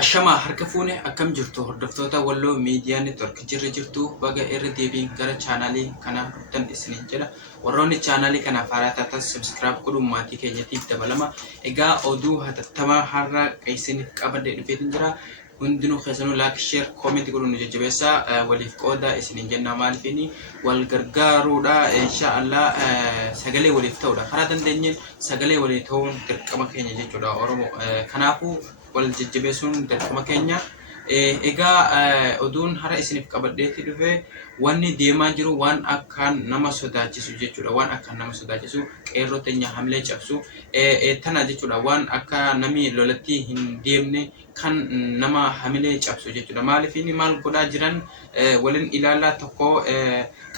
Ashama harka fuune akkam jirtu hordoftoota Walloo Miidiyaa Neetwork jirtu baga irra deebiin gara chaanaalii kana dhuftan isiniin jedha. Warroonni chaanaalii kana haaraa taatan subscribe godhuun maatii keenyatiif dabalama. Egaa oduu hatattamaa har'a isiniif qabadee dhufeetiin jira. Hundinuu keessanuu like, share, comment godhuun nu jajjabeessaa waliif qooda isiniin jenna maaliifini wal gargaaruudha inshaallah sagalee waliif ta'uudha. Karaa dandeenyeen sagalee waliif ta'uun dirqama keenya jechuudha Oromoo. Kanaafuu wal jajjabeessuun dirqama keenya. Egaa oduun har'a isiniif qabadheetti dhufe wanni deemaa jiru waan akkaan nama sodaachisu jechuudha. Waan akkaan nama sodaachisu qeerroo teenya hamilee cabsu tana jechuudha. Waan akka namni lolatti hin deemne kan nama hamilee cabsu jechuudha. Maaliifini maal godhaa jiran waliin ilaalaa tokko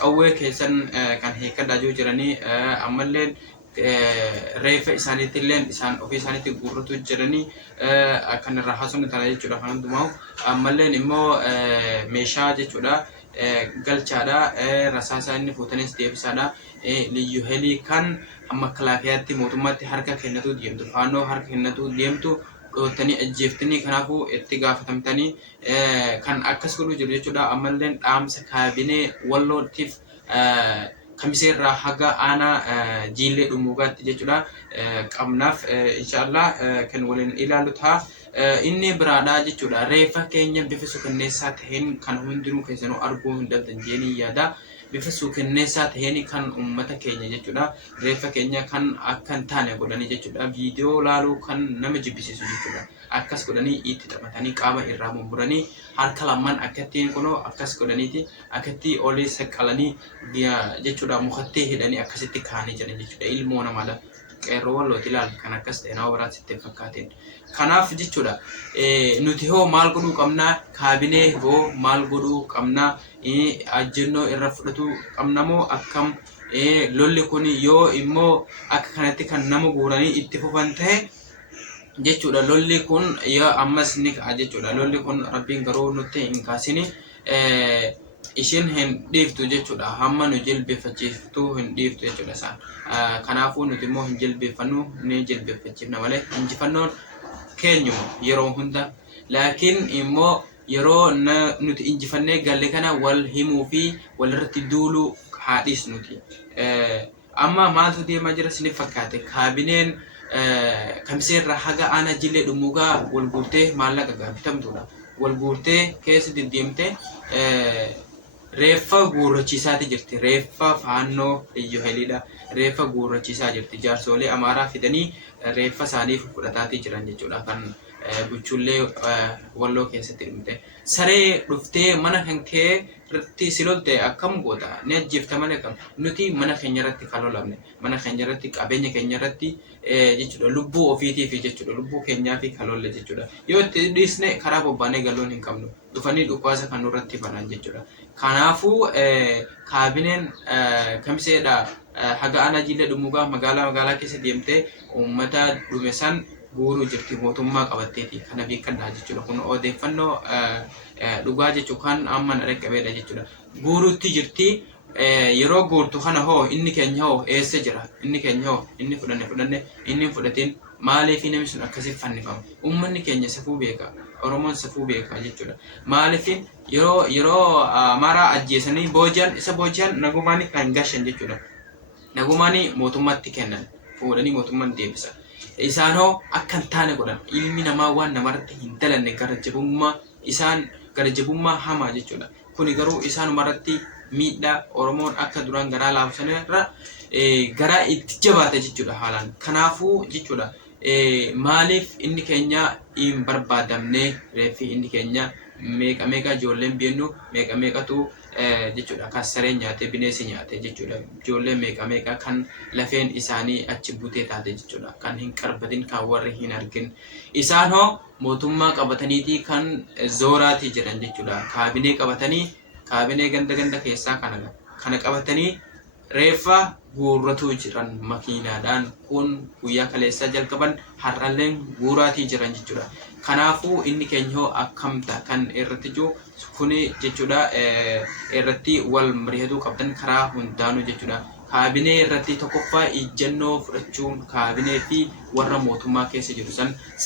qawwee keessan kan hiikadaa jiranii ammallee reefa isaaniitillee isaan ofii isaaniitti guurratu jiranii kan irraa haasofnu tana jechuudha. Kan hundumaa ammallee immoo meeshaa jechuudha galchaadha rasaasaa inni fuutanis deebisaadha liyyu helii kan amma kilaafiyaatti mootummaatti harka kennatu deemtu faanoo harka kennatu deemtu dhootanii ajjeeftanii kanaafuu itti gaafatamtanii kan akkas godhu jiru jechuudha. Ammallee dhaamsa kaabinee Wallootiif kamiseerraa haga aanaa jiillee dhumuugaatti jechuudha qabnaaf inshaallah kan waliin ilaalu ta'a. Inni biraadhaa jechuudha reefa keenya bifa suukanneessaa ta'een kan hundinuu keessanuu arguu hin danda'an jeenii yaada. Bifa suukanneessaa ta'een kan uummata keenya jechuudha reefa keenya kan akka hin taane godhanii jechuudha viidiyoo laaluu kan nama jibbisiisu jechuudha. Akkas godhanii itti taphatanii qaama irraa mummuranii harka lamaan akkattiin kunoo akkas godhaniiti akkatti olii saqqalanii jechuudha mukattee hidhanii akkasitti kaanii jiran jechuudha. Ilmoo namaadha qeerroo Wallooti ilaal kan akkas ta'e nama biraatti sitti fakkaateen. Kanaaf jechuudha nuti hoo maal godhuu qabnaa kaabinee hoo maal godhuu qabnaa ajjennoo irra fudhatu qabnamoo akkam lolli kun yoo immoo akka kanatti kan nama guuranii itti fufan ta'e jechuudha. Lolli kun yoo ammas ni ka'a jechuudha. Lolli kun rabbiin garuu nutti hin kaasini ishiin hin dhiiftu jechuudha. Hamma nu jilbeeffachiiftu hin dhiiftu jechuudha isaan. Kanaafuu nuti immoo hin jilbeeffannu ni jilbeeffachiifna malee injifannoon keenyu yeroo hunda laakiin immoo yeroo nuti injifannee galle kana wal himuu fi walirratti duuluu haadhiis nuti. Amma maaltu deemaa jira isiniif fakkaate kaabineen kamiseerraa haga aanaa jiillee dhumuugaa wal guurtee maallaqa gaafatamtuudha. Wal guurtee keessa deddeemtee reeffa guurrachiisaati jirti. Reeffa faannoo liyyu heliidha. Reeffa guurrachiisaa jirti. Jaarsolee Amaaraa fidanii reeffa isaanii fudhataatii jiran jechuudha. Kan buchullee Walloo keessatti dhumte. Saree dhuftee mana kan kee irratti silolte akkam goota ni ajjeefta malee kam nuti mana keenya irratti kalolamne mana keenya irratti qabeenya keenya irratti jechuudha lubbuu ofiitiif jechuudha lubbuu keenyaa fi kalolle jechuudha. Yoo itti dhiisne karaa bobbaanee galoon hin qabnu dhufanii dhukaasa kan nurratti banan jechuudha. Kanaafuu kaabineen kamiseedha haga aanaa jiillee dhumuugaa magaalaa keessa deemtee uummata dhume san guuruu jirti mootummaa qabatteeti kana beekannaa jechuudha. Kun odeeffannoo dhugaa jechuu kan amma na dhaqqabeedha jechuudha. Guuruutti jirti yeroo guurtu kana hoo inni keenya hoo eessa jira inni keenya hoo inni fudhanne inni fudhatiin maaliif namni sun akkasiif fannifama. Uummanni keenya safuu beeka Oromoon safuu beeka jechuudha. Maaliif yeroo Amaaraa ajjeesanii booji'an isa booji'an nagumaanii kan gashan jechuudha. Nagumaanii mootummaatti kennan fuudhanii mootummaan deebisa. Isaan hoo akka hin taane godhan ilmi namaa waan namarratti hin dalanne garajabummaa isaan garajabummaa hamaa jechuudha. Kuni garuu isaanumarratti miidhaa Oromoon akka duraan garaa laafsanirra garaa itti jabaata jechuudha haalaan. Kanaafuu jechuudha maaliif inni keenya hin barbaadamne reeffi inni keenya meeqa ijoolleen beennu meeqatu jechuudha kan saree nyaate bineensi nyaate jechuudha. Ijoollee meeqa kan lafeen isaanii achi butee taate jechuudha. Kan hin qarbatin kan warri hin argin isaan hoo mootummaa qabataniitii kan zooraatii jiran jechuudha. Kaabinee qabatanii kaabinee ganda keessaa kana qabatanii reeffa guurratu jiran makiinaadhaan kun guyyaa kaleessaa jalqaban har'alleen guuraatii jiran jechuudha. Kanaafuu inni keenya hoo akkamta kan irratti jiru kuni jechuudha irratti wal mari'atuu qabdan karaa hundaanuu jechuudha. kaabinee irratti tokkoffaa ijjannoo fudhachuun kaabinee fi warra mootummaa keessa jiru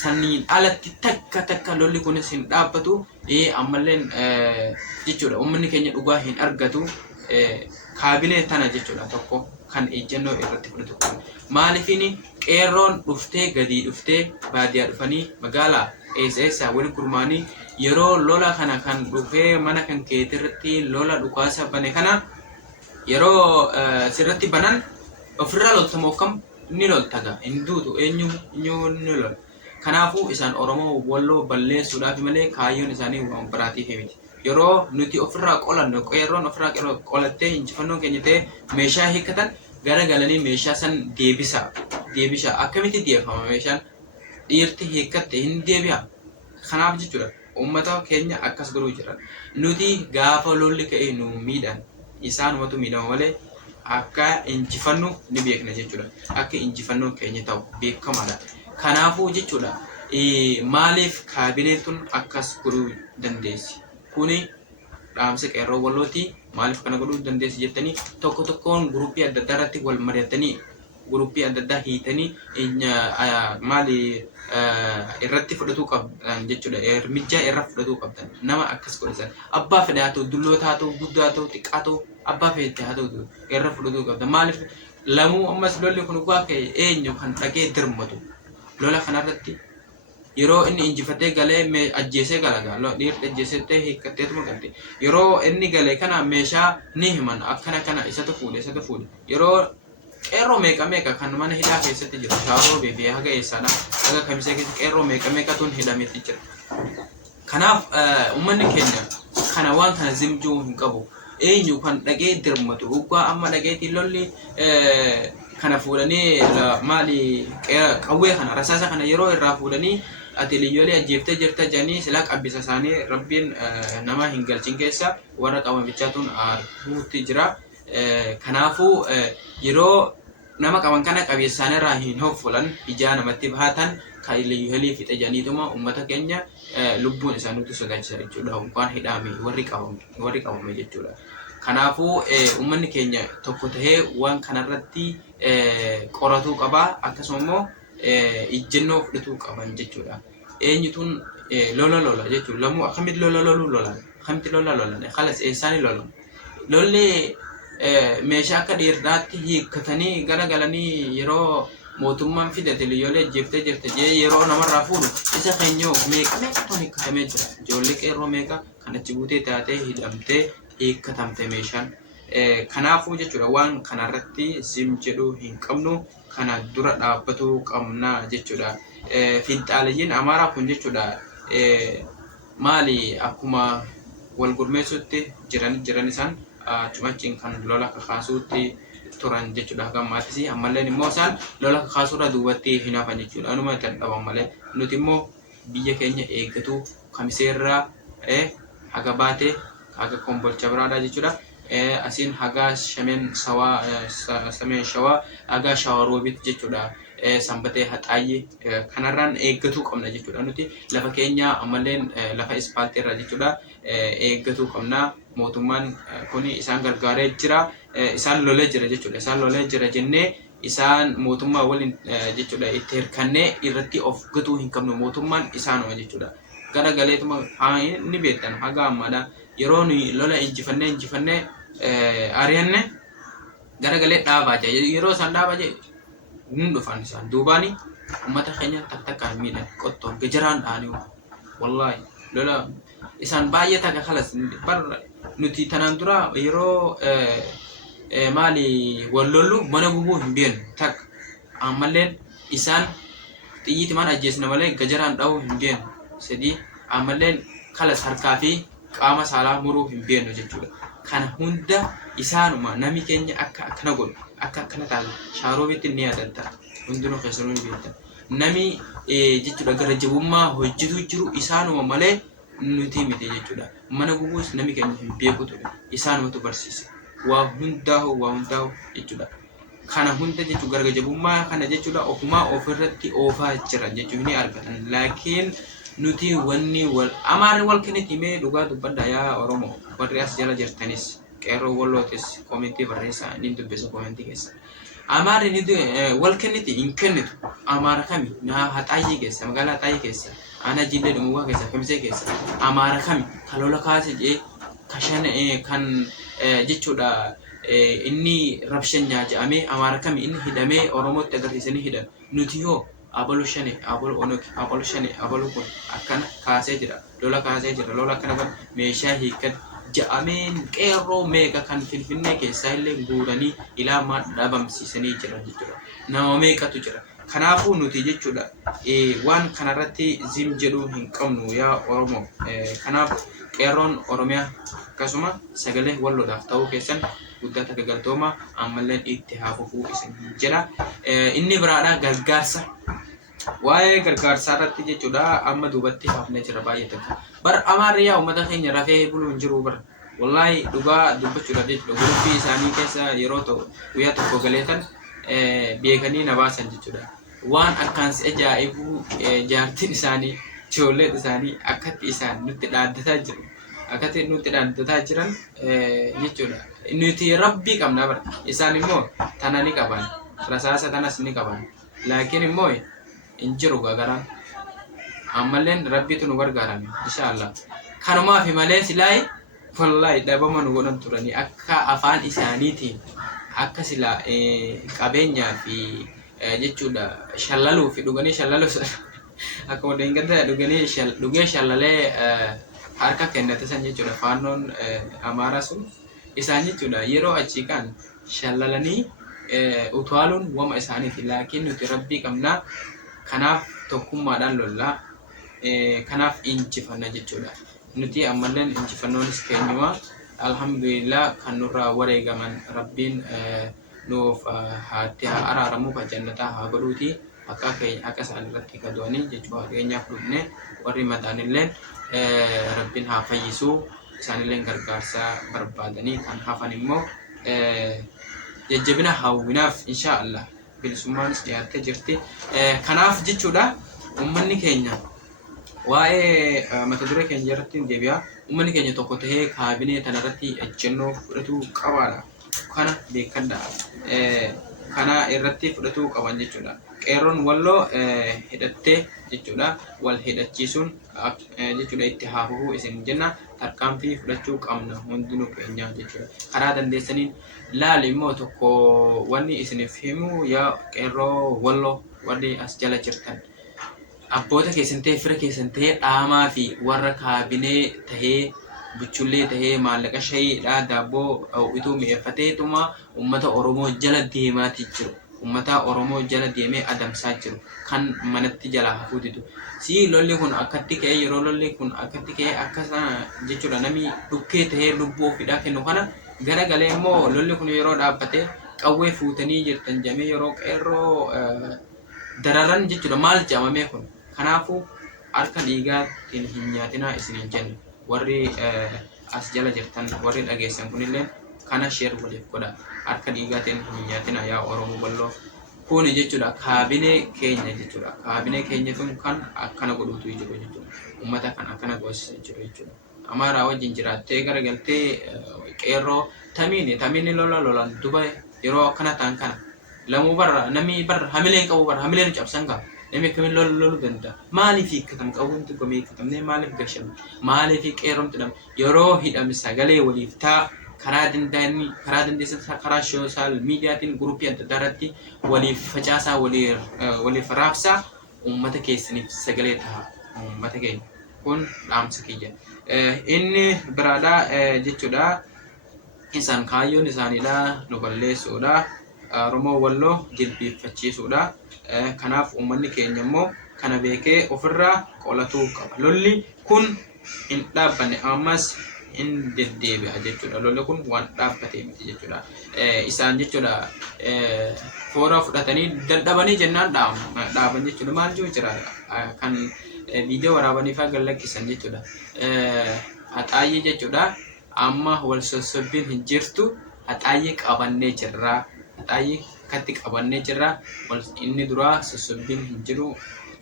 saniin alatti takka lolli kunis hin dhaabbatu ammalleen jechuudha uummanni keenya dhugaa hin argatu kaabinee tana jechuudha tokko kan ijjannoo irratti fudhatu maaliifini qeerroon dhuftee gadii dhuftee baadiyyaa dhufanii magaalaa eessa wal gurmaanii yeroo lola kana kan dhufee mana kan keetirratti lola dhukaasa bane kana yeroo sirratti banan ofirraa loltamoo kam ni loltaga hinduutu eenyu ni lol kanaafuu isaan Oromoo Walloo balleessuudhaaf malee kaayyoon isaanii waan biraatiif miti yeroo nuti ofirraa qolanno qeerroon ofirraa qolattee injifannoon keenya ta'e meeshaa hiikkatan gara galanii meeshaa san deebisa akkamitti deebifama meeshaan dhiirti hiikkatte hin deebi'a kanaaf jechuudha ummata keenya akkas godhuu jira nuti gaafa lolli ka'e nu miidhan isaanumatu miidhama malee akka injifannu ni beekna jechuudha akka injifannoon keenya ta'u beekamaadha kanaafuu jechuudha maaliif kaabineetun akkas godhuu dandeessi kuni dhaamsa qeerroo Wallooti maaliif kana godhuu dandeessi jettanii tokkoon guruppii adda addaa irratti wal mari'atanii guruppii adda addaa hiitanii maali irratti fudhatuu qabdan jechuudha ermijaa irra fudhatuu qabdan nama akkas godhisan abbaa fedhe haa ta'u dulloota haa ta'u guddaa haa ta'u xiqqaa ta'u abbaa fedhe haa ta'u irra fudhatuu qabdan maaliif lamuu ammas lolli kun dhugaa ka'e eenyu kan dhagee dirmatu lola kanarratti yeroo inni injifatee galee ajjeesee galagaa dhiirti ajjeesettee hiikkatteetuma galte yeroo inni galee kana meeshaa ni himan akkana kana isatu fuudhe yeroo qeerroo meeqa kan mana hidhaa keessatti jiru shaaroo beebee haga eessaadha haga kamisee keessatti qeerroo meeqa tun hidhametti jira kanaaf uummanni keenya kana waan kana zimjuu hin qabu eenyu kan dhagee dirmatu dhugaa amma dhageetiin lolli kana fuudhanii maali qawwee kana rasaasa kana yeroo irraa fuudhanii ati liyyoolee ajjeeftee jirta jedhanii silaa qabbisa isaanii rabbiin nama hin galchin keessa warra qabamichaatuun arguutti jira kanaafuu yeroo nama qaban kana qabeessaan irraa hin hoffulan ijaa namatti bahatan kan liyyoolee fixe jedhaniituma uummata keenya lubbuun isaaniitu sodaachisa jechuudha waan hidhaame warri qabame jechuudha kanaafuu uummanni keenya tokko tahee waan kanarratti qoratuu qaba akkasuma immoo ijjennoo fudhatuu qaban jechuudha eenyutuun lola jechuudha lamuu akkamitti lolan khalas eessaanii lolli meeshaa akka dhiirdaatti hiikkatanii gara galanii yeroo mootummaan fidate liyyoolee ajjeeftee jirte jee yeroo namarraa fuudhu isa keenyoo meeqatu hiikkatamee jira ijoollee qeerroo meeqa kan achi buutee taatee hidhamtee hiikkatamte meeshaan kanaafuu jechuudha waan kanarratti sim jedhuu hin qabnu kana dura dhaabbatuu qabna jechuudha finxaalayyiin amaaraa kun jechuudha maali akkuma wal gurmeessutti jiran isaan achumachiin kan lola kakaasuutti turan jechuudha gammaatisi ammalleen immoo isaan lola kakaasuurra duubatti hin hafan jechuudha anuma itti dhaban malee nuti immoo biyya keenya eeggatu kamiseerraa haga baate haga kombolcha biraadha jechuudha asin haga shamen shawaa haga shawaroobit jechuudha sanbatee haxaayye kanarraan eeggatu qabna jechuudha nuti lafa keenya ammalleen lafa ispaalteerra jechuudha eeggatu qabna mootummaan kuni isaan gargaaree jira isaan lolee jira jechuudha isaan lolee jira jennee isaan mootummaa waliin jechuudha itti hirkannee irratti of gatuu hin qabnu mootummaan isaanuma jechuudha gara galeetuma ni beektan haga ammaadha yeroo ni lola injifannee ariyanne gara galee dhaabaa jee yeroo isaan dhaabaa jee nun dhufan isaan duubaani ummata keenya takkaan miidhan qottoon gajaraan dhaanii wallahi lola isaan baay'ee taga khalas bar nuti tanaan dura yeroo maali wallollu mana gubuu hin beenu tak ammalleen isaan xiyyiiti man ajjeesna malee gajaraan dhaa'uu hin beenu sedii ammalleen khalas harkaa fi qaama saalaa muruu hin beenu jechuudha kana hunda isaanuma nami keenya akka akkana godhu akka akkana taatu shaaroobitti ni yaadata hundinuu keessanuu ni beektan nami jechuudha gara jabummaa hojjetu jiru isaanuma malee nuti miti jechuudha mana gubuus nami keenya hin beekutu isaanumatu barsiise waa hundaa'u jechuudha kana hunda jechuudha gara jabummaa kana jechuudha ofumaa ofirratti oofaa jira jechuudha ni argatan laakiin nuti wanni wal amaarri wal kenniti mee dhugaa dubbadha yaa Oromoo warri as jala jirtanis qeerroo wallootis komentii barreessaa inni dubbisa komentii keessa. Amaarri ni wal kenniti hin kennitu amaara kami na haxaayii keessa magaalaa haxaayii keessa ana jillee dhumuwaa keessa kamisee keessa amaara kami kalola kaase jee kashan kan jechuudha inni rabshanyaa jedhamee amaara kami inni hidhamee oromootti agarsiisanii hidhan nuti yoo abalu shane abalu onoki abalu shane abalu kun akkana kaasee jira lola kaasee jira lola akkana kan meeshaa hiikan jedhameen qeerroo meeqa kan Finfinnee keessaa illee guuranii ilaa maa dhabamsiisanii jiran jechuudha. Nama meeqatu jira. Kanaafuu nuti jechuudha waan kanarratti zim jedhuu hin qabnu yaa Oromoo. Kanaaf qeerroon Oromiyaa akkasuma sagalee walloodhaaf ta'uu keessan guddaa takka galtooma ammallee itti haafufuu isin jedha. Inni biraadhaa gargaarsa. Waa'ee gargaarsaa irratti jechuudha amma duubatti hafnee jira baay'ee takka. Bar amaarri yaa uummata keenya rafee buluu hin jiru bar. Wallahi dhugaa dubbachuudhaaf jechuudha guruppii isaanii keessa yeroo ta'u guyyaa tokko galeetan beekanii na baasan jechuudha. Waan akkaan si ajaa'ibu jaartiin isaanii ijoolleen isaanii akkatti isaan nutti dhaaddataa jiru. Akkatti nutti dhaaddataa jiran jechuudha. Nuti rabbii qabna bara. Isaan immoo tana ni qaban. Rasaasa tanas ni qaban. Laakiin immoo hin jiru gagaraan. Ammalleen rabbiitu nu gargaarame inshallah. Kanumaaf malee silaayi wallahi dhabama nu godhan turanii akka afaan isaaniitiin akka sila qabeenyaa fi jechuudha shallaluu fi dhuganii shallalu akka waliin ganda dhugee shallalee harka kennate san jechuudha faannoon amaaraa sun isaan jechuudha yeroo achii kan shallalanii utaaluun wama isaaniiti laakiin nuti rabbii qabnaa kanaaf tokkummaadhaan lollaa kanaaf injifanna jechuudha. Nuti ammalleen injifannoonis keenyuma alhamdulillah kan nurraa wareegaman rabbiin nuuf haatti araaramu kan jannataa haa godhuuti akka isaan irratti gadoanii jechuudha keenyaaf dhufne warri mataanilleen rabbiin haa fayyisuu isaanilleen gargaarsa barbaadanii kan hafan immoo jajjabina hawwinaaf inshaallah bilisummaanis dhiyaattee jirti. Kanaaf jechuudha ummanni keenya waa'ee mata duree keenya irratti deebi'a. Ummanni keenya tokko tahee kaabinee tanarratti ejjennoo fudhatuu qabaadha. Kana beekadha. Kana irratti fudhatuu qaban jechuudha. Qeerroon walloo hidhattee jechuudha wal hidhachiisuun jechuudha itti haafufuu isin jenna tarkaanfii fudhachuu qabna hundinuu keenya jechuudha. Karaa dandeessaniin laali immoo tokko wanni isiniif himu yaa qeerroo walloo warri as jala jirtan. Abboota keessan ta'e fira keessan ta'e dhaamaa fi warra kaabinee tahee buchullee tahee maallaqa shayiidhaa daabboo ituu mi'eeffateetuma uummata Oromoo jala deemaatii jiru. Uummata Oromoo jala deemee adamsaa jiru kan manatti jala hafuu didu. Si lolli kun akkatti ka'ee yeroo lolli kun akkatti ka'ee akkasa jechuudha namni dhukkee tahee lubbuu ofiidhaa kennu kana garagalee immoo lolli kun yeroo dhaabbatee qawwee fuutanii jirtan jamee yeroo qeerroo dararan jechuudha maal jedhamee kun. Kanaafuu harka dhiigaatiin hin nyaatinaa isiniin jenna warri as jala jirtan warri dhageessan kunillee kana sheer waliif godha harka dhiigaatiin hin nyaatinaa yaa Oromoo walloo kuni jechuudha kaabinee keenya jechuudha kaabinee keenyatuun kan akkana godhuutu jiru jechuudha uummata kan akkana goosisaa jiru jechuudha. Amaaraa wajjin jiraattee garagaltee qeerroo tamiini lolan duba yeroo akkana ta'an kana lamuu barra namni barra hamileen qabu barra hamileen cabsan qaba. Nami kami lolu ganda maaliif hiikkatam qawwumti gomee hiikkatamne maaliif gashan maaliif qeerroon tidham yeroo hidhame sagalee waliif taa karaa dandeessan karaa sooshaal miidiyaatiin guruppii adda addaatti waliif facaasaa waliif raabsaa uummata keessaniif sagalee ta'a uummata keenya kun dhaamsa kiyya. Inni biraadhaa jechuudha isaan kaayyoon isaaniidha nu balleessuudha. Oromoo walloo jilbiiffachiisuudha. Kanaaf uummanni keenya immoo kana beekee ofirraa qolatuu qaba. Lolli kun hin dhaabbanne ammas hin deddeebi'a jechuudha. Lolli kun waan dhaabbatee miti jechuudha. Isaan jechuudha foora fudhatanii dadhabanii jennaan dhaaban jechuudha. Maal jiru jira kan viidiyoo waraabanii fa'aa gallakkisan jechuudha. Haxaayyii jechuudha. Amma wal sossobbiin hin jirtu haxaayyii qabannee jirra. Haxaayyii katti qabannee jirra. Inni duraa sossobbiin hin jiru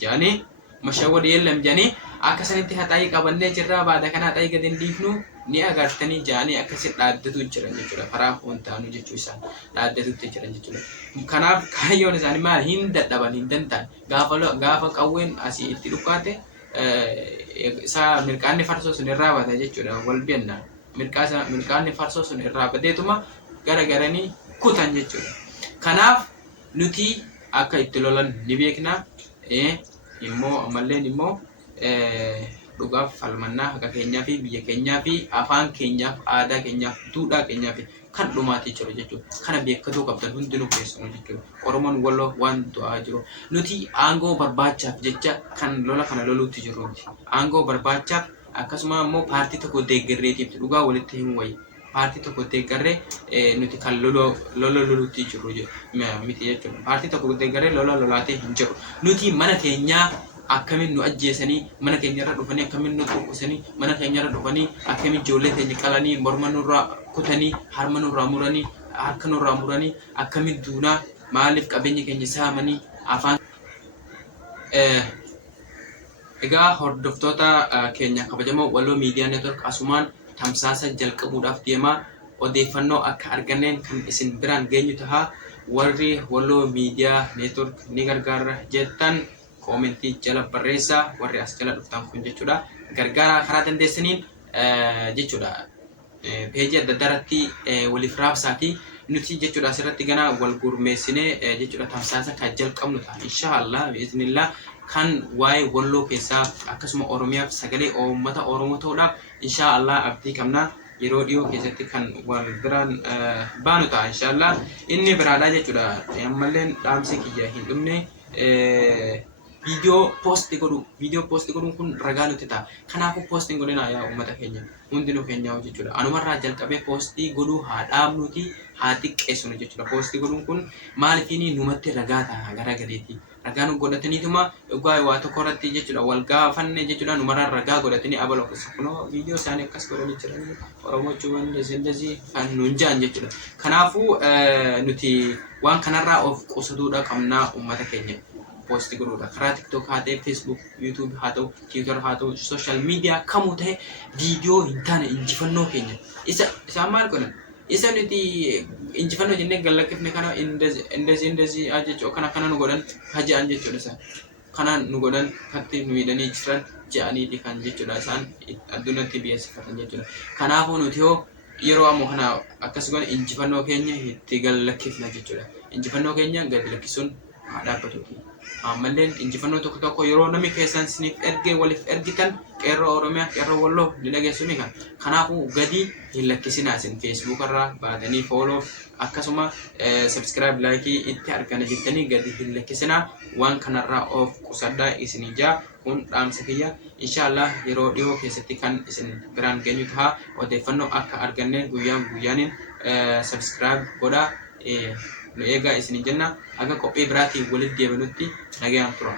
jedhanii mashawwada yeellam jedhanii akka sanitti haxaayyii qabannee jirra. Baada kana haxaayyii gadi hin dhiifnu ni agartanii jaanii akkasitti dhaaddatu jiran jechuudha karaa hundaanuu jechuu isaan dhaaddatutti jiran jechuudha. Kanaaf kaayyoon isaanii maal hin dadhaban hin danda'an gaafa qawween asii itti dhukaate isa mirqaanni farsoo sun irraa bata jechuudha wal biannaa mirqaanni farsoo sun irraa bateetuma garagaranii kutan jechuudha. Kanaaf nuti akka itti lolan ni beekna immoo ammalleen immoo dhugaaf falmannaa haqa keenyaa fi biyya keenyaa fi afaan keenyaaf aadaa keenyaaf duudhaa keenyaaf kan dhumaatii jiru jechuudha. Kana beekkatuu qabdan hundinuu keessanuu jechuudha. Oromoon Walloo waan du'aa jiru. Nuti aangoo barbaachaaf jecha kan lola kana loluutti jirru miti. Aangoo barbaachaaf akkasuma immoo paartii tokko deeggarreetiif dhugaa walitti himu wayya. Paartii tokko deeggarree nuti kan loluutti jirru miti jechuudha. Paartii tokko deeggarree lolaatee hin jiru. Nuti mana keenyaa akkamiin nu ajjeesanii mana keenyarra dhufanii akkamiin nu xuqqisanii mana keenyarra dhufanii akkamiin ijoollee keenya qalanii morma nurraa kutanii harma nurraa muranii harka nurraa muranii akkamiin duunaa maaliif qabeenya keenya saamanii afaan egaa hordoftoota keenya kabajamoo Walloo Miidiyaa Neetwork asumaan tamsaasa jalqabuudhaaf deemaa odeeffannoo akka arganneen kan isin biraan geenyu tahaa warri Walloo Miidiyaa Neetwork ni gargaara jettan komentii jala barreessaa warri as jala dhuftan kun jechuudha gargaara karaa dandeessaniin jechuudha peejii adda addaatti waliif raabsaati nuti jechuudha asirratti gana wal gurmeessinee jechuudha tamsaasa kan jalqabnu ta'a inshaallah biiznillah kan waa'ee Walloo keessaa akkasuma Oromiyaaf sagalee uummata Oromoo ta'uudhaaf inshaallah abdii qabna yeroo dhiyoo keessatti kan wal biraan baanu ta'a inshaallah inni biraadha jechuudha ammalleen dhaamsi kiyya hin dhumne video post godhuun kun ragaa nuti ta'a. Kanaafuu postiin godhina yaa uummata keenya hundinuu keenyaa jechuudha. Anumarraa jalqabee postii godhuu haa dhaabnuti haa xiqqeessinu jechuudha. Postii godhuun kun maaliifini numatti ragaa ta'a gara galeetii. Ragaa nu godhataniituma dhugaa waa tokko irratti jechuudha wal gaafanne jechuudha numarraa ragaa godhatanii abaloo keessa kunoo viidiyoo isaanii akkas godhanii jiranii Oromoochumaan ndezii kan nuun jaan jechuudha. Kanaafuu nuti waan kanarraa of qusatuudha qabnaa uummata keenya. Posti godhuudha karaa TikTok haa ta'e Facebook YouTube haa ta'u Twitter haa ta'u social media kamuu ta'e viidiyoo hin taane injifannoo keenya isaan maal godhan isa nuti injifannoo jennee gallaqqifne kana indezi ajechoo kana nu godhan haja'an jechuudha isaan kana nu godhan katti nu hidhanii jiran ja'aniiti kan jechuudha isaan addunyatti biyyeessifatan jechuudha. Kanaafuu nuti yoo yeroo ammoo kana akkas godhan injifannoo keenya itti gallaqqifna jechuudha. Injifannoo keenya gadi lakkisuun haa dhaabbatuuti. Ammalleen injifannoo tokko yeroo namni keessan isiniif ergee waliif ergitan qeerroo Oromiyaa qeerroo Walloo ni dhageessuni kan. Kanaafuu gadi hin lakkisinaa isin Facebook irraa baatanii follow akkasuma subscribe like itti argana jettanii gadi hin lakkisinaa waan kanarraa of qusadhaa isin ijaa kun dhaamsa kiyya inshaallah yeroo dhiyoo keessatti kan isin biraan geenyu ta'a odeeffannoo akka arganne guyyaaniin subscribe godhaa nu eegaa isin jenna aga qophii biraatiin walitti deebinutti nagayaan tura.